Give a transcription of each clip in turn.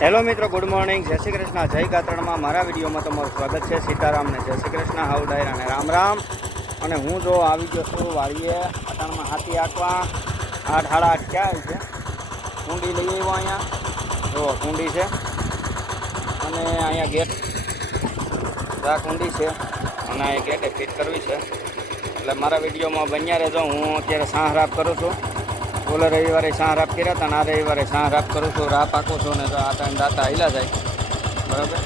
Hello મિત્રો, good morning. જય શ્રી કૃષ્ણ. જય ગાત્રણમાં મારા વિડીયોમાં તમારું સ્વાગત છે. સીતારામને જય શ્રી કૃષ્ણ હાઉ ડાયર અને રામ રામ. અને હું જો આવી ગયો છું વાડીએ અટાણમાં હાથી આંકવા આઠ સાડા આઠ ક્યાં છે કુંડી લઈ આવ્યો અહીંયા. જો કુંડી છે. અને અહીંયા ગેટ આ કુંડી છે. અને અહીંયા ગેટે ફિટ કરવી છે. એટલે મારા વિડીયોમાં બન્યા રહેજો. હું અત્યારે સાહ રાપ કરું છું. ઓલા રવિવારે સાહ રાપ કર્યા હતા આ રવિવારે સાહ રાપ કરું છું, રાપ આખું છું ને તો આ ટાઈમ દાતા હિલા જાય. બરાબર?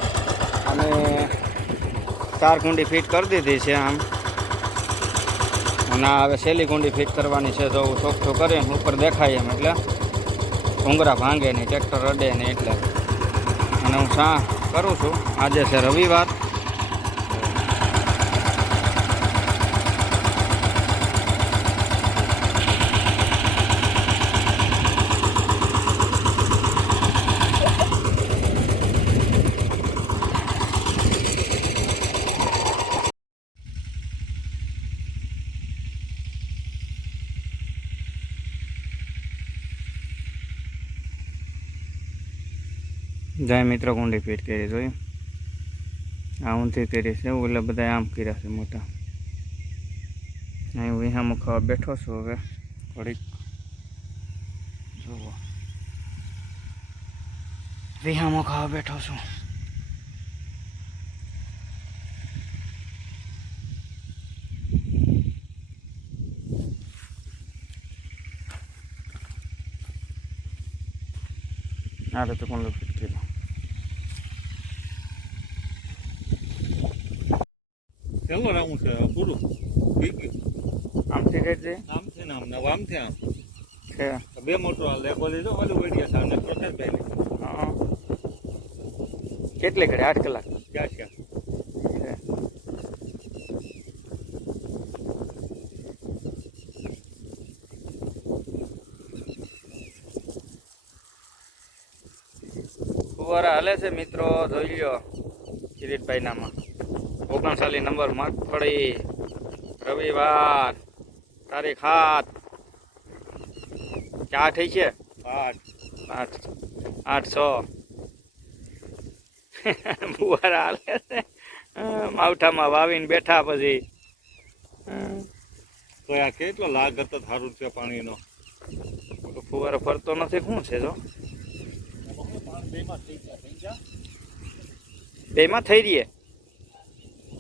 અને ચાર કુંડી ફિટ કરી દીધી છે આમ. અને હવે સેલી કુંડી ફિટ કરવાની છે તો ચોખ્ખું કરે ને ઉપર દેખાય એમ એટલે ઉંગરા ભાંગે નહીં ટ્રેક્ટર રડે નહીં એટલે. અને હું સાહ કરું છું. આજે છે રવિવાર. જય મિત્ર કુંડી ફિટ કરી જોયું આ ઊંધી કરી છે એટલે બધા આમ કર્યા છે મોટા. અહીં વિહામો ખાવા બેઠો છું હવે. થોડીક. જુઓ. વિહામો ખાવા બેઠો છું. આ રીતે કુંડો ફિટ કેવો રાઉન્ડ છે? પૂરું? થઈ ગયું આમથી છે આમ છે ને આમ ને આમ છે આમ. છે. બે મોટો લેબો લીધો ઓલું વેડિયા સામે પ્રકાશભાઈ હા. કેટલી ઘડી? આઠ કલાક? ક્યાં છે છે. ફુવારા હાલે છે મિત્રો જોઈ લ્યો. કિરીટભાઈ નામાં. ઓગણસાલી નંબર મગફળી. રવિવાર. તારીખ સાત. ક્યાં થઈ છે? આઠ. આઠ. આઠ છ હાલે છે. માવઠામાં વાવીને બેઠા પછી. તો આ કેટલો લાગ હતો સારું છે પાણીનો? ફુવારો ફરતો નથી. શું છે જો? બેમાં થઈ રહીએ.